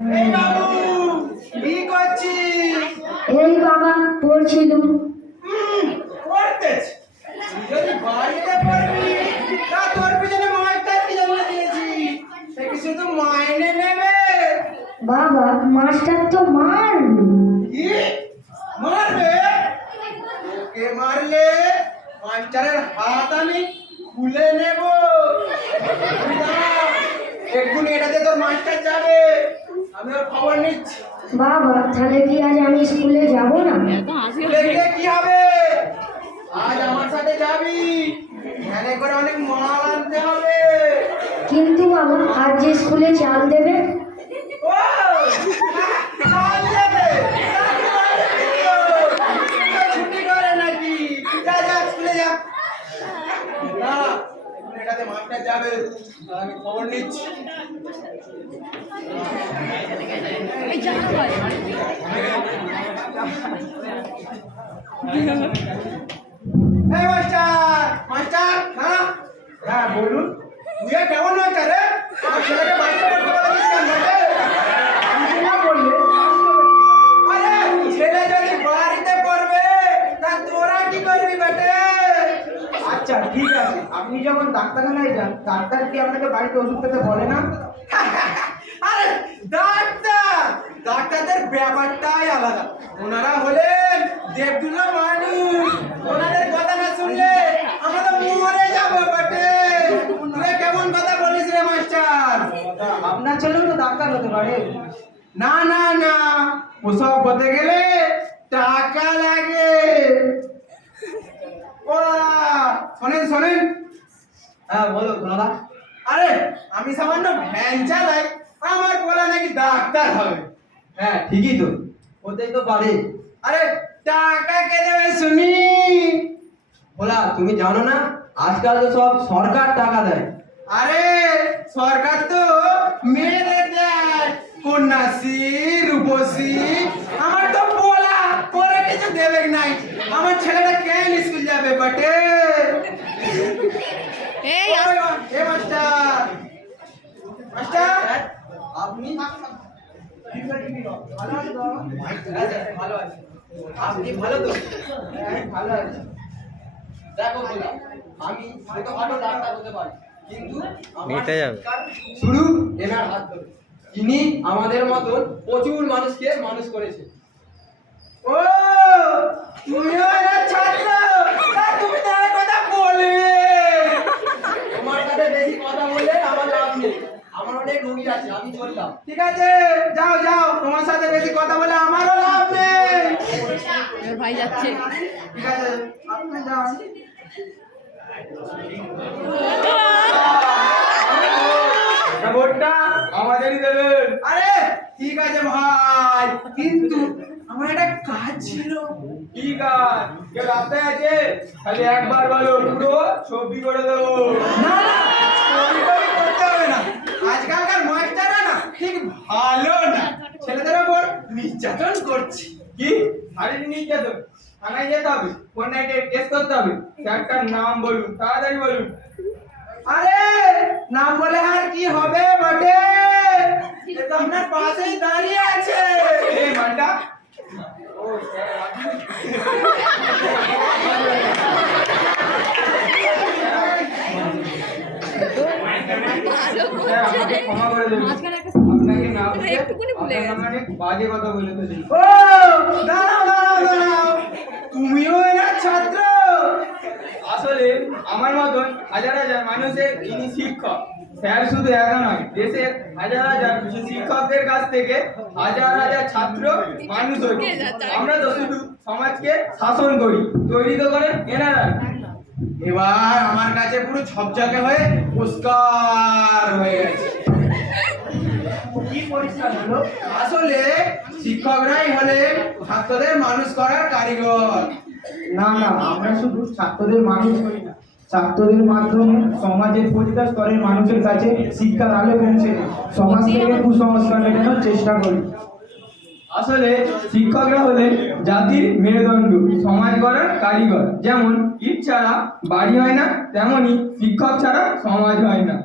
এই বাবু কি করছিস? এই বাবা পড়ছিলুম। পড়তেছ? যদি বাড়িতে পড়বি তা তোর পিছনে মাস্টার কি জন্য দিয়েছি? সে কি শুধু মাইনে নেবে? বাবা মাস্টার তো মারবে। কি মারবে? ওকে মারলে মাস্টারের হাত আমি খুলে নেব। এক্ষুনি এটাতে তোর মাস্টার যাবে, আমি ওর খবর নিচ্ছি। বাবা তাহলে কি আজ আমি স্কুলে যাব না? স্কুলে গিয়ে কি হবে? আজ আমার সাথে যাবি, ভ্যানে করে অনেক মাল আনতে হবে। কিন্তু বাবা আজ যে স্কুলে চাল দেবে। ও চাল দেবে? ছুটি করে নাকি? যা যা স্কুলে যা। না এটাতে মাস্টার যাবে, আমি খবর নিচ্ছি। এই মাস্টার, মাস্টার না? হ্যাঁ বলুন। তুই কেমন মাস্টার রে? আমার ছেলেকে বাড়িতে পড়তে বলেছিস কেন বেটে? আমি না বললে? আরে ছেলে যদি বাড়িতে পড়বে তা তোরা কি করবি বেটে? আচ্ছা ঠিক আছে, আপনি যখন ডাক্তারখানায় যান ডাক্তার কি আপনাকে বাড়িতে ওষুধ খেতে বলে না? আরে ডাক্তার, ডাক্তারদের ব্যাপারটাই আলাদা। ওনারা হলেন দেবদুল্লা মানুষ, ওনাদের কথা না শুনলে আমরা তো মরে যাবো বটে। তুই কেমন কথা বলিস রে মাস্টার? আপনার ছেলেও তো ডাক্তার হতে পারে। না না না, ওসব হতে গেলে টাকা লাগে। ও শোনেন শোনেন। হ্যাঁ বলো দাদা। আরে আমি সামান্য ভ্যান চালাই, আমার বলা নাকি ডাক্তার হবে। হ্যাঁ ঠিকই তো, ওতেই তো পারে। আরে টাকা কে দেবে শুনি? বলা তুমি জানো না, আজকাল তো সব সরকার টাকা দেয়। আরে সরকার তো মেয়েদের দেয়, কন্যাশ্রী, রূপশ্রী। আমার তো বলা পরে কিছু দেবে নাই। আমার ছেলেটা কেন স্কুল যাবে বটে? এ মাস্টার, মাস্টার আপনি ভালো আছি তো? ভালো আছি। আপনি ভালো তো? হ্যাঁ ভালো আছি। দেখো বলা, আমি হয়তো ভালো ডাক্তার হতে পারি, কিন্তু শুরু এনার হাত ধরে। তিনি আমাদের মতন প্রচুর মানুষকে মানুষ করেছে। ও তুমিও এর ছাত্র? তা তুমি তার কথা বলবে? তোমার সাথে বেশি কথা বলে আমার লাভ নেই, আমার অনেক রোগী আছে, আমি চললাম। ঠিক আছে যাও যাও, তোমার সাথে বেশি কথা বলে আমারও লাভ নেই। ওর ভাই যাচ্ছে। ঠিক আছে আপনি যাও। ভোটটা আমাদেরই দেবেন। আরে ঠিক আছে ভাই, কিন্তু আমার একটা কাজ ছিল। কি কাজ? কেউ রাস্তায় আছে? খালি একবার বলো, পুরো ছবি করে দেবো। না না, ছবি টবি করতে হবে না। আজকালকার মাস্টাররা না ঠিক ভালো না, ছেলেদের ওপর নির্যাতন করছে। কি শারীরিক নির্যাতন? থানায় যেতে হবে, ফোন নাইটে কেস করতে হবে। স্যারটার নাম বলুন, তাড়াতাড়ি বলুন। আরে নাম বলে আর কি হবে বটে? এ তো আপনার পাশেই দাঁড়িয়ে আছে। এই মানটা ও স্যার আপনি। স্যার আমাকে ক্ষমা করে দেবেন, আপনাকে না বলে আপনার নামে অনেক বাজে কথা বলে ফেলেছি। ও দাঁড়াও দাঁড়াও দাঁড়াও, তুমিও এনার ছাত্র? আসলে আমার মতন হাজার হাজার মানুষের ইনি শিক্ষক। স্যার শুধু একা নয়, দেশের হাজার হাজার শিক্ষকদের কাছ থেকে হাজার হাজার ছাত্র মানুষ হয়েছে। আমরা তো শুধু সমাজকে শাসন করি, তৈরি তো করেন এনারা। এবার আমার কাছে পুরো ঝকঝকে হয়ে পরিষ্কার হয়ে গেছে। কি পরিষ্কার হলো? আসলে শিক্ষকরাই হলেন ছাত্রদের মানুষ করার কারিগর। না না, আমরা শুধু ছাত্রদের মানুষ করি না, ছাত্রদের মাধ্যমে সমাজের প্রতিটা স্তরের মানুষের কাছে শিক্ষার আলো পৌঁছে সমাজ থেকে কুসংস্কার মেটানোর চেষ্টা করি। আসলে শিক্ষকরা হলেন জাতির মেরুদণ্ড, সমাজ গড়ার কারিগর। যেমন ইট ছাড়া বাড়ি হয় না, তেমনি শিক্ষক ছাড়া সমাজ হয় না।